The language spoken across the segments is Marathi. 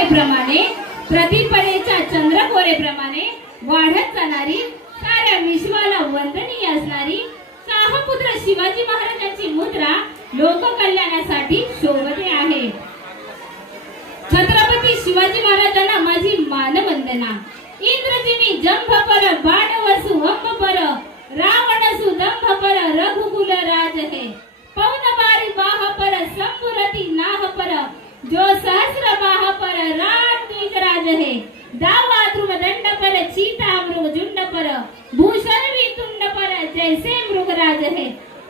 कोरेप्रमाणे प्रतिपदेच्या चंद्रकोरेप्रमाणे वाढत जाणारी साऱ्या विश्वाला वंदनीय असणारी शाहपुत्र शिवाजी महाराजांची मुद्रा लोककल्याणासाठी शोभते आहे। छत्रपती शिवाजी महाराजांना माझी मानवंदना। इंद्रजिनी जंभ पर बाणवसु अंब पर रावणसु दंभ पर रघुकुल राज है। पवन बारी बाह पर संपुरति नाह पर जो सहस्र बाह पर राम द्विज राज है। दावा ध्रुव दंड पर चीता मृग झुंड पर भूषण तुंड पर जैसे मृगराज है।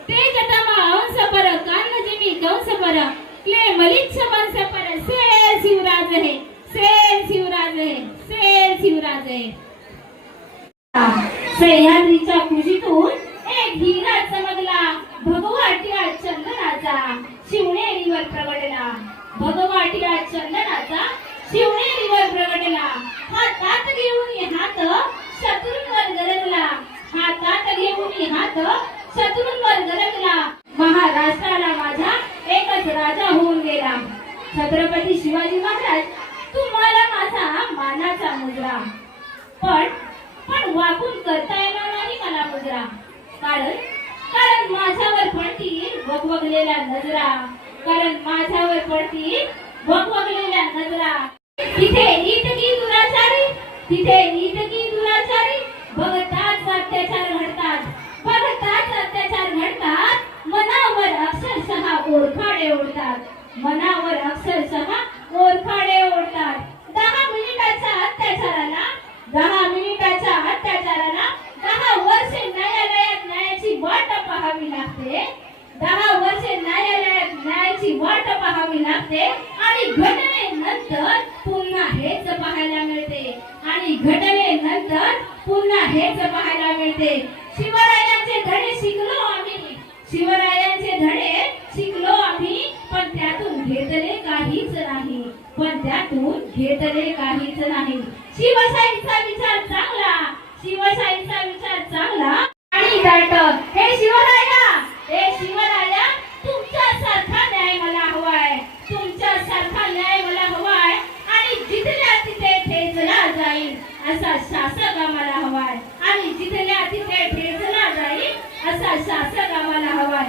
तेज तमा अंश पर कान जिमी कंस पर क्ले मलिच्छ वंश पर शेर शिवराज है। शेर शिवराज है। शेर शिवराज है। सह्याद्रीच्या कुशीतून एक हिरा चमकला भगवाटिया चंदनाचा शिवनेरीवर प्रगटला। भगवाटिया चंदनाचा शिवनेरीवर प्रगटला। हातात घेऊन हात शत्रूंवर गरजला। हातात घेऊन हात शत्रूंवर गरजला। महाराष्ट्राला माझा एकच राजा होऊन गेला। छत्रपती शिवाजी महाराज तुम्हाला माझा मानाचा मुजरा। पण वाकून करता येणार नाही मला मुजरा। कारण माझ्यावर पडतील वगवगलेल्या नजरा। कारण माझ्यावर पडतील वगवगलेल्या नजरा। तिथे इतकी दुराचारी तिथे इतकी दुराचारी बघताच अत्याचार घडतात। बघताच अत्याचार घडतात। मनावर अक्षरशः ओरखाडे ओढतात। मनावर अक्षरशः ओरखाडे ओढतात। 10 मिनिटाच्या अत्याचाराला 10 मिनिटाच्या अत्याचाराला 10 वर्षे न्यायालयात न्यायाची वाट पाहावी लागते। 10 वर्षे न्यायालयात न्यायाची वाट पाहावी लागते आणि घटनेनंतर पुन्हा हेच पाहायला मिळते। आणि घटनेनंतर पुन्हा हेच पाहायला मिळते। शिवरायांचे धडे शिकलो आम्ही। शिवरायांचे धडे शिकलो आम्ही पण त्यातून घेतले काहीच नाही। पण त्यातून घेतले काहीच नाही। शिवशाहीचा विचार चांगला। शिवशाहीचा विचार चांगला आणि दाट। हे शिवराया तुमच्यासारखा न्याय मला हवाय। तुमच्यासारखा न्याय मला हवाय आणि जिथल्या तिथे ठेचला जाईल असा शासक आम्हाला हवाय। आणि जिथल्या तिथे ठेचला जाईल असा शासक आम्हाला हवाय।